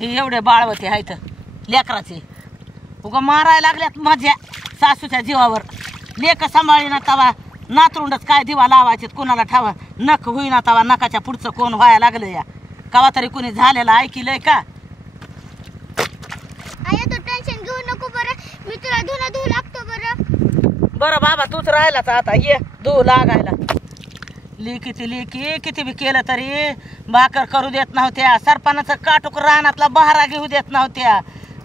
हे एवढे बाळवते आहेत लेकराचे उगा मारायला लागल्यात माझ्या सासूच्या जीवावर. लेक सांभाळीना तवा नातरुंडच काय दिवा लावायचे कुणाला ठावा नख होईना तवा नकाच्या पुढचं कोण व्हायला लागलं या कवा तरी कुणी झालेलं ऐकिलंय का? आया तू टेन्शन घेऊ नको बरं, मी तुला धुणं धुवू लागतो बरं. बरं बाबा तूच राहिलाच आता ये धुवू लागायला. लेकी किती बी केलं तरी भाकर करू देत नव्हत्या. सरपणाचं काटूक रानातला बहारा घेऊ देत नव्हत्या.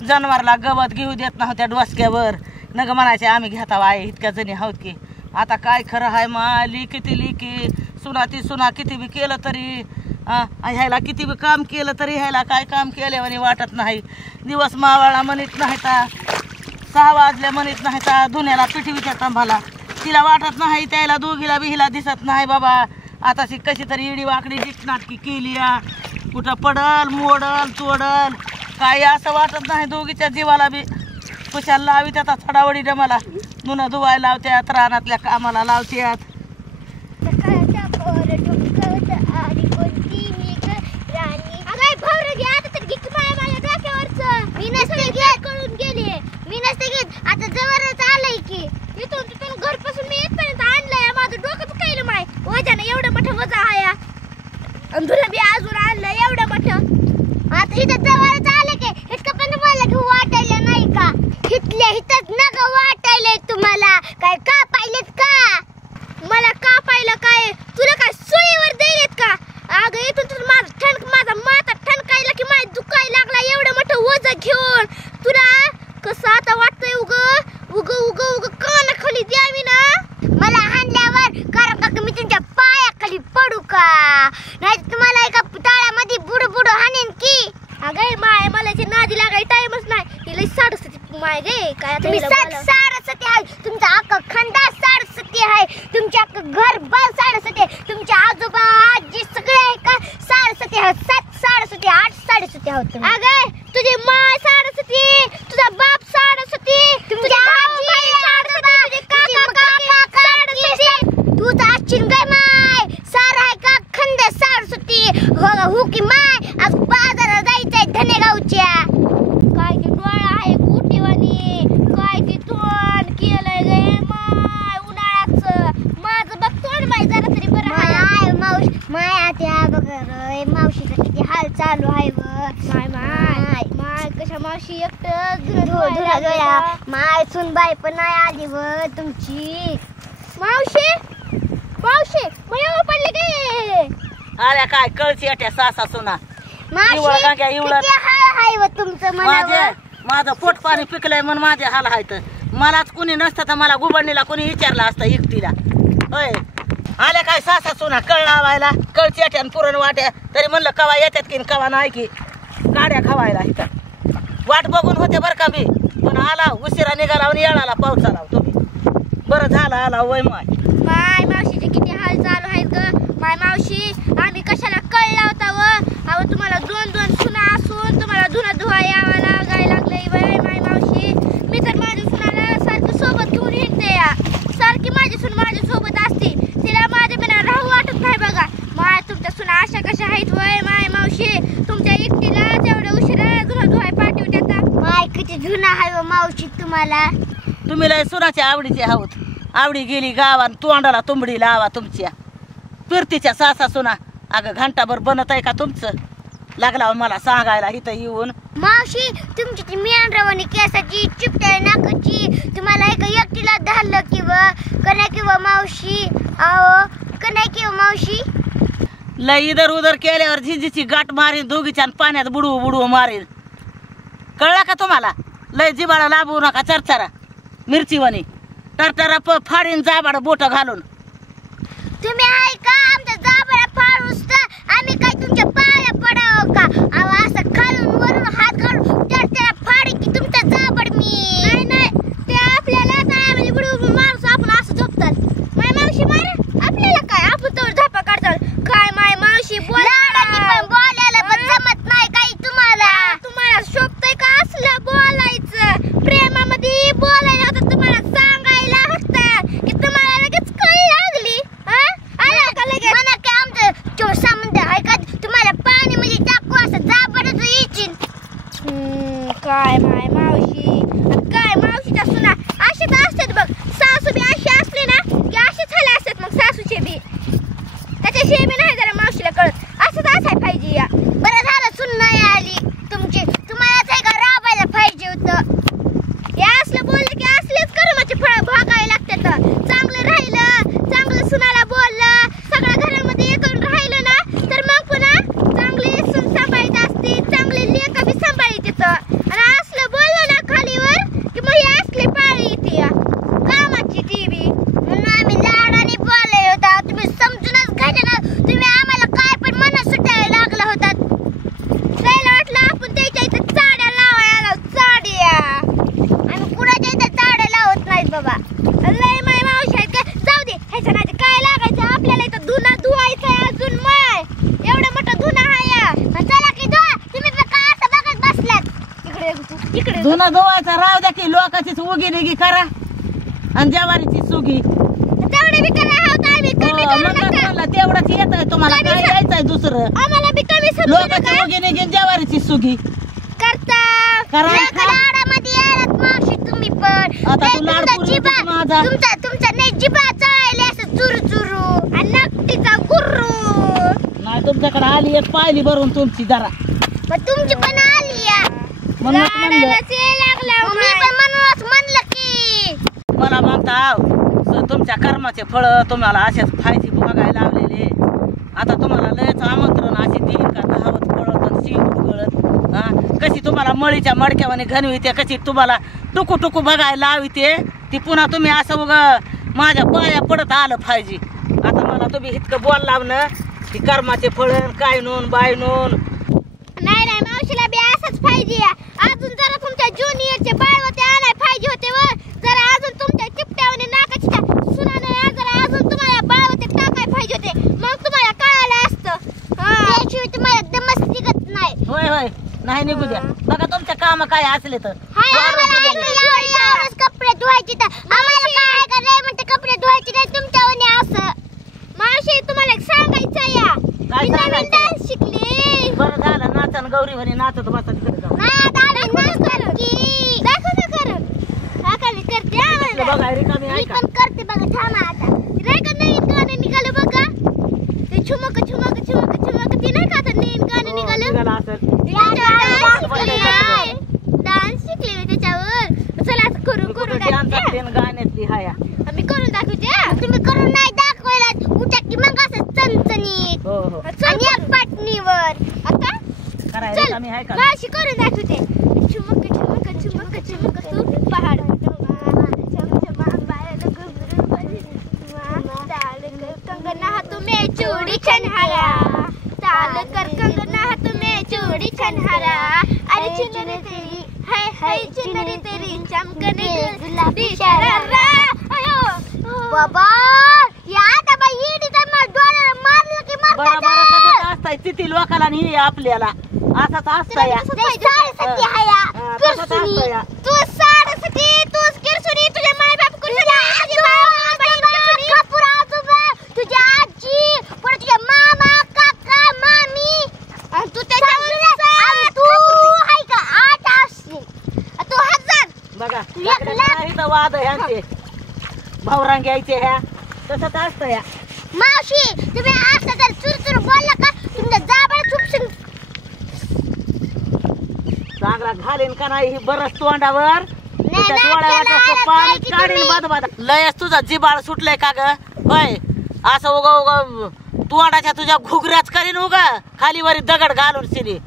जनावरला गवत घेऊ देत नव्हत्या डोसक्यावर. नग म्हणायचे आम्ही घेता आहे इतक्या जणी आहोत की. आता काय खरं आहे मा लेकी सुना ती सुना किती बी केलं तरी ह्याला किती बी काम केलं तरी ह्याला काय काम केल्यावानी वाटत नाही. दिवस मावळा म्हणत नाही ता 6 वाजले म्हणत नाही ता धुण्याला पिठी विचारता मला तिला वाटत नाही त्याला दोघीला बिहीला दिसत नाही बाबा. आता ती कशी तरी इडी वाकडी नाटकी केली कुठं पडल मोडल तोडल काय असं वाटत नाही. दोघीच्या जीवाला बी कुशाला लावी त्याचा थडावडी मला नुनं धुवायला लावत्यात रानातल्या कामाला लावत्यात. आता जवळच आलंय की इथून तिथून घरपासून मी इथपर्यंत आणलंय. माझं डोकं दुखायलं माय वजन एवढं मोठं वजा आहे आणि तुला बी अजून आणलंय एवढं मोठं. आता इथं जवळच आलं की इतकं पण मला घेऊ वाटायला नाही का? इथल्या इथंच नका वाटायलंय तुम्हाला काय का पाहिलेत का? मला का पाहिलं काय? तुला काय सुईवर दिलेत का? अगं इथून तुझं माझा माथा ठणकायला की माय दुखायला लागला एवढं मोठं वजन घेऊन. तुला कसं आता वाटतंय उग उग उग उग कानाखाली द्यावी ना मला हाणल्यावर. कारण का मी तुमच्या पायाखाली पडू का? नाही तुम्हाला एका ताळ्यामध्ये बुडू बुडू हाणेन की. अगं माय मला नादी लागाय टाइमच नाही. हिला 67 माय गे काय तुम्ही 67 आहे. तुमचा अख्खा खंडा 67 आहे. तुमच्या अख्खं घर बल 67 आहे. तुमच्या आजोबा आजी सगळे आहे का 67 आहे. 7 67 8 67 आहोत. अगं तुझी माय 67 तुझा बाप 67 तुझी आजी 67 तुझे काका 67 तुझा आचिन गय माय सार आहे का खंड 67 हो की माय. आज बाजारात जायचंय धनेगावच्या. काय की डोळा आहे कुटीवानी काय की तोंड केलंय गे माय उन्हाळ्याचं. माझं बघ तोंड माय जरा तरी बरं आहे मावशी माय. आता बघ रे मावशीचं किती हाल चालू आहे माय माय माय कशा मावशी एकटं धुरा माय सुनबाई पण नाही आली व तुमची मावशी मावशी मग पडले गे. अरे काय कळची अट्या सासा सुना माझं पोट पाणी पिकलंय म्हणून माझे हाल आहेत. मलाच कुणी नसतं तर मला गुबडणीला कुणी विचारलं असतं एकटीला. होय आल्या काय सासा सुना कळ लावायला कळची अट्यान पुरण वाट्या तरी म्हणलं कवा येतात की कवा नाही की गाड्या खवायला इथं वाट बघून होते बरं का मी. पण आला उशिरा निघाला आणि येळाला पाऊस आला तुम्ही. बरं झालं आला वय माय माय मावशीचे किती हाल चालू आहेत ग माय मावशी. आम्ही कशाला कळ लावता व अहो तुम्हाला 2 सुना असून तुम्हाला धुणं धुवा यावं लागायला लागलंय वय माय मावशी. मी तर माझ्या सुनाला सारखी सोबत घेऊन हिंडते सारखी माझी सून माझ्या सोबत असते. तिला माझ्या बिना राहू वाटत नाही बघा माय. तुमच्या सुना अशा कशा आहेत वय माय मावशी. तुमच्या एकटीला तेवढ्या उशिरा धुणं धुवाय पाठवत्यात माय. किती धुणं आहे मावशी तुम्हाला. तुम्ही लय सुनाच्या आवडीचे आहोत. आवडी गेली गावात तोंडाला तुंबडी लावा तुमच्या फिरतीच्या सासा सुना. अगं घंटाभर बनत आहे का तुमचं? लागला मला सांगायला इथं येऊन. मावशी तुमची ती मेंढरावानी केसाची चिपट्या नाकाची तुम्हाला एका एकटीला धरलं किंवा कन्या किंवा मावशी अहो कन्या किंवा मावशी. लय इधर उधर केल्यावर झिंजीची गाठ मारीन दोघीच्या पाण्यात बुडवू बुडवू मारीन. कळला का तुम्हाला? लय जिबाळा लाभू नका चरचरा मिरचीवानी टरटरा फाडीन जाबाड बोट घालून. तुम्ही आहे का आमच्या जाबाडा फाडूस तर आम्ही काय तुमच्या पाया पडावं का? अहो असं खालून वरून हात घालून टरटरा फाडी की तुमच्या जाबाड मी. नाही नाही ते आपल्याला काय म्हणजे बुडू माणूस आपण असं झोपतात माय मावशी मार. आपल्याला काय आपण तर झोपा काढतात काय माय मावशी बोलायला पण जमत नाही काही तुम्हाला. तुम्हाला शोभतंय का असलं बोलायचं? प्रेमामध्ये बोलायला होतं तुम्हाला सांगायला हसतं की तुम्हाला लगेच कळ लागली. आला का लगेच म्हणा की आमचं चोसा म्हणते आहे का तुम्हाला पाणी म्हणजे टाकू असं जा काय माय मावशी काय मावशीच्या सुना अशीच असतात बघ. सासू बी अशी असली ना की अशीच झाले असतात मग सासूचे बी. त्याच्याशिवाय बी नाही जरा मावशीला कळत. असंच असाय पाहिजे या. बरं झालं सुन नाही आली तुमची. तुम्हालाच आहे का राबायला पाहिजे होतं. हे असलं बोललं की असलेच कर्माचे फळ भोगावे लागतात. चांगलं राहिलं चांगलं सुनाला बोललं सगळ्या घरामध्ये एकूण राहिलं ना तर मग पुन्हा चांगली सून सांभाळीत असते चांगली लेकं बी सांभाळीत येतं. आणि असलं बोललं ना खालीवर की मग हे असली पाळी येते या कामाची ती बी. म्हणून आम्ही लाडाने बोलले होता. तुम्ही समजूनच घ्यायचे ना. तुम्ही आम्हाला काय पण मनात सुटायला लागला होता. त्याला वाटलं आपण त्याच्या इथं चाड्या लावायला चाड्या. आम्ही कुणाच्या इथं चाड्या लावत नाहीत बाबा. लय माय मावशी आहेत का जाऊ दे ह्याच्या नादी काय लागायचं. आपल्याला इथं धुणं धुवायचंय अजून माय. एवढं मोठं धुणं आहे या. चला की धुवा. तुम्ही पण काय असं बघत बसलात. इकडे धुणं धुवायचं राहू द्या की लोकांचीच उगी निगी करा आणि जवारीची सुगी. तेवढे बी करा होत आम्ही कमी करू नका. तेवढंच येत आहे तुम्हाला. काय यायचंय दुसरं. आम्हाला बी कमी समजू लोकांची नका. उगी निगी जवारीची सुगी करता करा. लाडामध्ये यायलात मावशी तुम्ही पण. आता तू लाड तुमचा पुरवतेस जिभा माझा. तुमचा नाही जिभा चळायला असं चुरू चुरू आणि नकटीचा गुर्रू. नाही तुमच्याकडे आली एक पाहिली भरून तुमची जरा. मग तुमची पण आली या. म्हणूनच म्हणलं. लाडालाच यायला लागला. मी पण म्हणूनच म्हणलं की मला म्हणता तुमच्या कर्माचे फळ तुम्हाला असेच फायदे बघायला लावलेले. आता तुम्हाला लयच आमंत्रण अशी देईन का धावत पळत शिंग गळत. हा कशी तुम्हाला मळीच्या मडक्यावाने घनविते कशी तुम्हाला टुकू टुकू बघायला लाविते. ती पुन्हा तुम्ही असं उग माझ्या पाया पडत आलं पाहिजे. आता मला तुम्ही इतकं बोल लावणं की कर्माचे फळ काय नोन बाय नोन. नाही नाही मावशीला बी असंच पाहिजे. अजून जरा तुमच्या ज्युनियरचे बाळवते आणाय पाहिजे होते व जरा अजून तुमच्या चिपट्यावने नाकाची सुनाने जरा अजून तुम्हाला बाळवते टाकाय पाहिजे होते. मग तुम्हाला कळालं असतं. त्याशिवाय तुम्हाला दमच निघत नाही. होय होय नाही निघू द्या. बघा तुमच्या काम काय असले तर कपडे धुवायचे तर आम्हाला काय का नाही म्हणते कपडे धुवायचे नाही तुमच्यावने असं. मावशी तुम्हाला एक सांगायचं या. काय मी नवीन सांगायचं? डान्स शिकली. बरं झालं नाचन गौरी म्हणे नाचत बसा तिकडे जाऊ. नाही आता आम्ही नाच करू की दाखव ना करून. हा का मी करते आम्हाला. बघा रिकामी मी ऐका. पण करते बघा थांबा आता. नाही का नवीन गाणं निघालं बघा. ते छुमक छुमक छुमक छुमक ते नाही का आता नवीन गाणं निघालं. निघालं असेल. डान्स शिकले मी त्याच्यावर. चला आता करून करून दाखवते. गाण्यातली हाया. मी करून दाखवते. तुम्ही करून नाही दाखवायला उठा की मग असं चणचणीत हो हो आणि एक पाटणीवर. आता करायला चल रिकामी आहे का. मावशी करून दाखवते. छुमक छुमक छुमक छुमक तू पहाड कंगना हाथ में चूड़ी छनहारा. चाल कर कंगना हाथ में चूड़ी छनहारा. अरे चुनरी तेरी है चुनरी तेरी चमकने गुलाबी शरारा. अयो बाबा या आता बाई ईडीचा मार डोळ्याला मारलं की बरं बरं तसंच असतंय. तिथे लोकाला नाही आपल्याला असंच असतं या. साडेसाठी हाया हा, तसंच किरसुनी. असतं या. तू साडेसाठी तूच किरसुनी. तुझे माय बाप किरसुनी. कापुरा आजोबा तुझी आजी परत तुझे मामा काका मामी आणि तू त्याच्यावर तू हाय का 8 असशील. तू 1000 बघा तू एक लाख. इथं वाद ह्यांचे भावरांग यायचे ह्या तसंच असतं या. मावशी तुम्ही असं जर चुरचुर बोलला का तुमच्या जाबळ चुपसून चांगला घालीन का नाही ही बरंच तोंडावर. नाही, तुझ्या नाही, डोळ्यावर त्याला असं पाणी पाहिजे काढीन तुम्ही. बद बद. लयच तुझा जिबाळ सुटलंय का ग. होय असं उगा उगा तोंडाच्या तुझ्या घुगऱ्याच करीन उगा खालीवरी दगड घालून शिरी.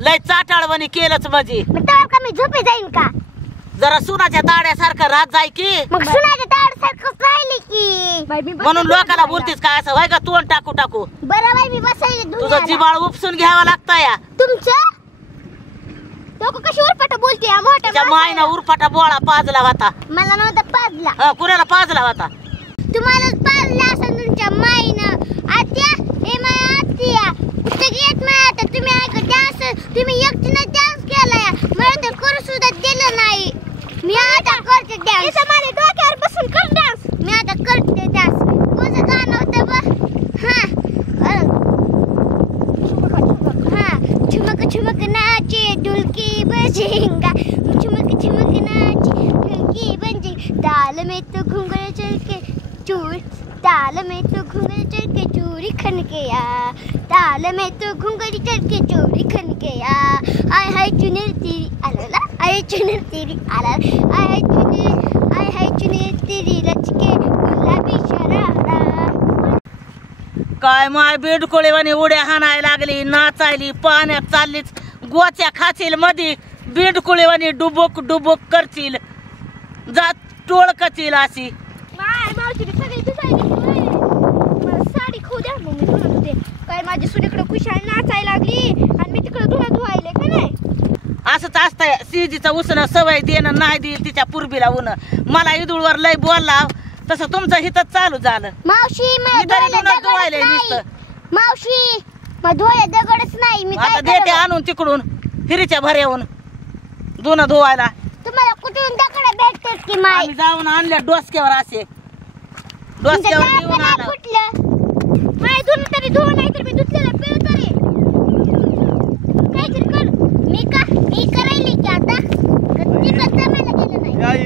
लय चाटाळवणी केलंच म्हणजे. तर का मी झोपे जाईन का. जरा सुनाच्या ताड्यासारखं राहत जाय की. मग सुनाच्या ताड सारखंच राहिले की. म्हणून लोकाला बोलतीस काय असं होय का तोंड टाकू टाकू. बरं बाई मी बसायला तुझं धुण्याला. जिबाळ उपसून घ्यावा लागतं या. तुमचं लोक कशी उरपाट बोलते या मोठ्या तुझ्या मायना उरफाटा बोळा पाजला होता. मला नव्हता पाजला. हा कुणाला पाजला होता. तुम्हाला पाजला असं तुमच्या माईनं. आत्या हे माय आत्या पुस्तक येत नाही आता. तुम्ही ऐका डान्स तुम्ही एकटीनं डान्स केलाय. मला तर करू सुद्धा दिलं नाही. मी आता करते डान्स. माझ्या डोक्यावर बसून कर डान्स. मी आता करते डान्स. कोणतं गाणं होतं बघ. हा हा छुमक छुमक नाचे डुलकी बस झिंगा चमक नाच की बंजी ताल में तो घुंघरू चढ़ के चूर ताल में तो घुंघरू चढ़ के चूरी खन के आ ताल में तो घुंघरू चढ़ के चूरी खन के आ आय हाय चुनर तेरी आला आय चुनर तेरी आला आय चुनर तेरी लचके गुलाबी शरारा काय माय बिंडकुळेवानी उड्या हाणायला लागली नाचायली पाण्यात चाललीच गोच्या खाचील मध्ये बिंडकुळेवानी डुबुक डुबुक करतील जात टोळकतील अशी माय मावशीने सगळी दिसायली मला साडी खाऊ द्या मग मी धुणं धुते काय माझी सुनेकडे खुशाल नाचायला लागली आणि मी तिकडे धुणं धुवायले का नाही असंच असतंय सीजीचं उसणं सवय देणं नाही देईल तिच्या पूर्वीला ऊन मला इदुळवर लय बोलला तसं तुमचं हितच चालू झालं मावशी मी तरी धुणं धुवायलंय नुसतं. मावशी मग धुवायला दगडच नाही मी आता काय देते करावं? आणून तिकडून हिरीच्या भऱ्याहून धुणं धुवायला तुम्हाला कुठून दगड भेटतात की माय आम्ही जाऊन आणल्या डोसक्यावर असे डोसक्यावर येऊन आला कुठलं माय धुणं तरी धुवा नाही तर मी धुतलेलं पिळ तरी काहीतरी कर मी करायली की आता तिकडं जमायला गेलं नाही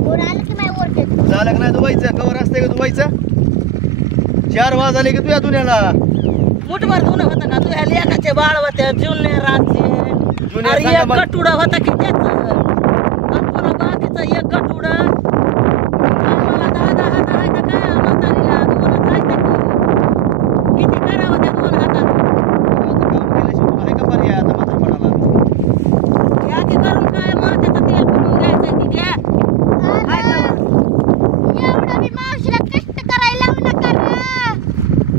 वर आलं की माय ओरडत झालं का नाही धुवायचं कवर असते का धुवायचं 4 वाजले की तुझ्या दुनियाला मुठभर धुणं होतं का तुझ्या लेकाचे बाळ होते जुने रातचे जुने अरे सांगा एक मग. गटुडं होतं की त्याच पुन्हा बाकीचं एक गटुडं मला 10 हात आहे का काय म्हातारीला 2 हात आहे का किती करावं त्या 2 हातात काम केल्याशिवाय तुला आहे का पर्याय आता म्हातारपणाला या की करून काय माथ्याचं तेल करून घ्यायचं ती घ्या हाय का? एवढं मी मावशीला कष्ट करायला लावू नका रे.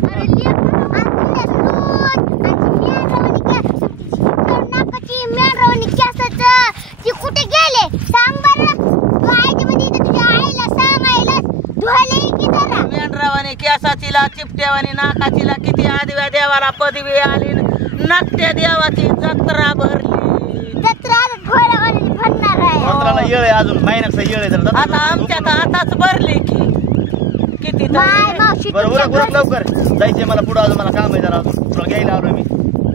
अरे लेकरं, आपल्या सून आणि मेंढरावानी केसाचं ती कुठे गेले सांग बरं तू आईच्या मध्ये इथं तुझ्या आईला सांगायला धुवायला ये की जरा मेंढरावानी केसाचीला चिपट्यावानी नाकाचीला किती आदिव्या देवाला पदवी आली नाट्य देवाची जत्रा भरली जत्रा घोड्यावानी भरणार आहे म्हाताराला येळ आहे अजून महिन्याचा येळ आहे जरा आता आमच्यात आताच भरली की किती माय मावशी बरं तुमच्या उरक उरक घरी- लवकर जायचंय मला पुढं अजून मला काम आहे जरा तुला घ्यायला आलो मी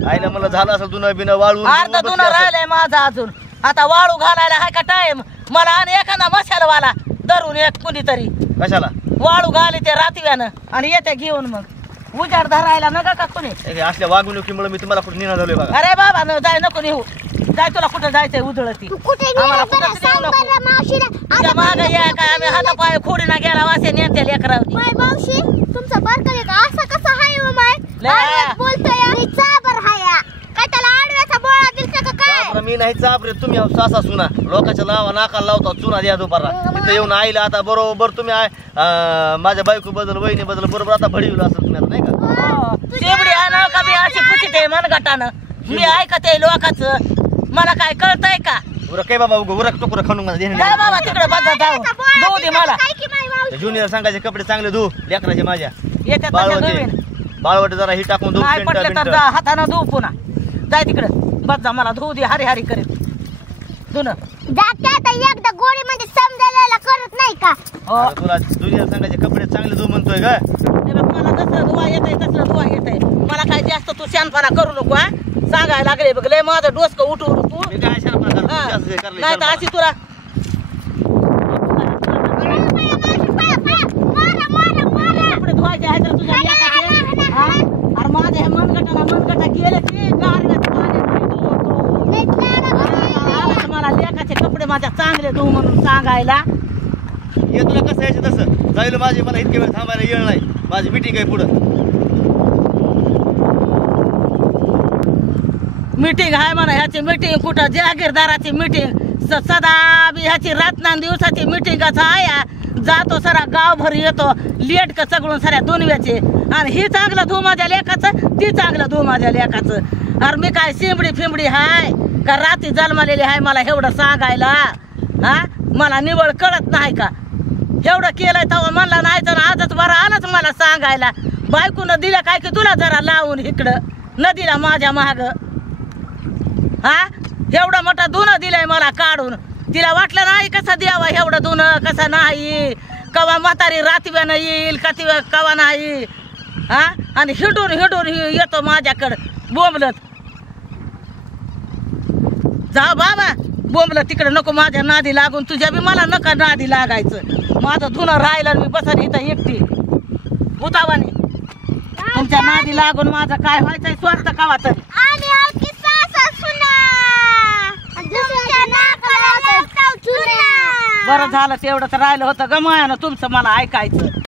आईला मला झालं असेल धुणं बिनं वाळून अर्ध बसली धुणं असेल. राहिलंय माझा अजून आता वाळू घालायला हाय का टाइम मला आणि एखादा मशालवाला धरून एक कुणीतरी कशाला वाळू घाली ते रातव्यानं आणि येते घेऊन मग उजाड धरायला नका का कुणी हे असल्या वागणुकीमुळे मी तुम्हाला कुठे निघा झालोय बघा अरे बाबा न जाय नको नेऊ जाय तुला कुठं जायचंय उधळती तू कुठे आम्हाला गेला कुठंच जरा नेऊ सांग नको. बरं मावशीला तुझ्या आता माग कुठे या गेला? काय आम्ही हातापाय खोडीना गेला वासे नेते लेकरावनी माय मावशी तुमचा बारका लेका असा कसा हाय हो माय लय. आडव्यात बोलतोय आणि चाबर हाया काय त्याला आडव्याचा बोळा दिलता का काय चापरा मी नाही चापरे तुम्ही आहो सासा सुना लोकांच्या लावा नाकाला लावता चुना द्या दुपारला तिथं येऊन आईला आता बरोबर तुम्ही माझ्या बायको बदल वहिनी बदल बरोबर आता भडीवलं असेल तुम्ही आता नाही का शेवडी आण का मी अशी पुचिते मनगटानं मी ऐकते लोकांचं मला काय कळतंय का उरक काय बाबा उरक टुकुर खाणून मला देणे जा बाबा तिकडे बजा जाऊ धुऊ दे मला काय की माय मावशी ज्युनियर सांगायचे कपडे चांगले धु लेकराचे माझ्या येतात बाळवटे नवीन बाळवटे जरा ही टाकून धु नाही पटलं तर जा हातानं धुऊ पुन्हा जाय तिकडे बजा मला धुऊ दे हरी हरी करीत धुन जाते आता एकदा गोळीमध्ये समजायला करत नाही का हो तुला ज्युनियर सांगायचे कपडे चांगले धु म्हणतोय का हे बघ मला जसं धुवा येतंय तसं धुवा येतंय मला काय जास्त तू शहाणपणा करू नको हा सांगायला लागले बघ लय माझं डोसकं उठवू नको मी काय शरमणार करतो, हा. जास्त हे करलंय नाही तर शरमणार. अशी तुला कपडे धुवायचे आहे तर तुझ्या लेकाचे. हा? अरे माझ्या ह्या मनगटा गेले ते गारव्यात पाण्यात धुवतो. आलं मला लेकाचे कपडे माझ्या चांगले धुऊ म्हणून सांगायला हे तुला कसं यायचं तसं जाईल माझी मला इतके वेळ थांबायला येळ नाही माझी मीटिंग आहे पुढं मीटिंग आहे म्हणा ह्याची मीटिंग कुठं जागीरदाराची मीटिंग सदा बी ह्याची रातना दिवसाची मीटिंगच आहे जातो सरा गावभर येतो लेट का सगळून साऱ्या दोनव्याचे आणि ही चांगलं धू माझ्या लेखाचं ती चांगलं धू माझ्या लेखाचं अरे मी काय शिंबडी फिंबडी हाय का राती जन्मलेली आहे मला एवढं सांगायला हा मला निवळ कळत नाही का एवढं केलंय तेव्हा म्हणला नाही तर आजच बरं आलंच मला सांगायला बायकून दिलं काय की तुला जरा लावून इकडं नदीला माझ्या माग हा एवढं मोठं धुणं दिलंय मला काढून तिला वाटलं नाही कसं द्यावं एवढं धुणं कसं नाही कवा म्हातारी रातव्यानं येईल कवा नाही हा आणि हिंडून येतो माझ्याकडं बोंबलत जा बाबा बोंबलं तिकडे नको माझ्या नादी लागून तुझ्या बी मला नका नादी लागायचं माझं धुणं राहिलं आणि मी बसन इथं एकटी उतावानी तुमच्या नादी लागून माझं काय व्हायचंय स्वार्थ कावा तरी आम्ही आहोत की सासा सुना तुमच्या नाकाला लावताव चुना. बरं झालं तेवढं तर राहिलं होतं गमायानं तुमचं मला ऐकायचं